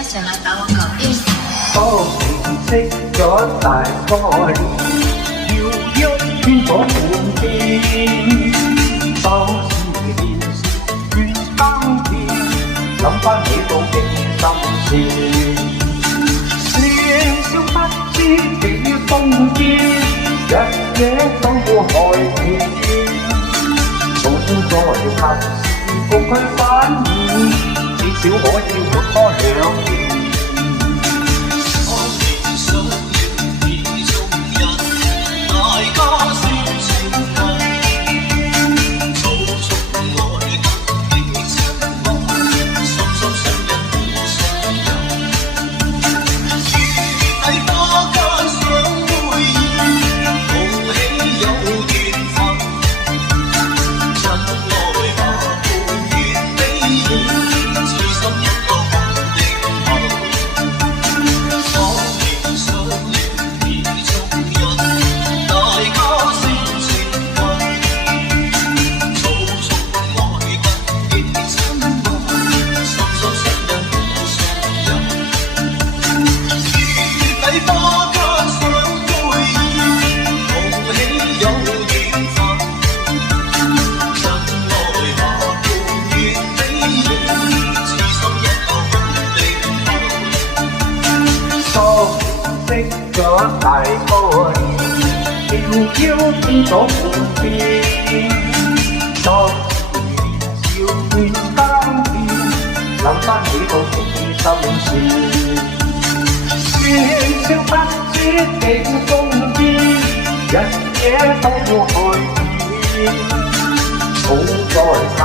加上阿豆嗰邊。當認識咗大概念，搖喐穿咗半邊。當時年少願耕田，諗返起都幾心酸。年少不知幾風煙，日夜都害怕。總在及時共佢反面，至少可以活多兩年。識咗大個年，遙遙變咗半邊。當時年少願耕田，諗返起都幾心酸。年少不知幾風煙，日夜都害怕。好在及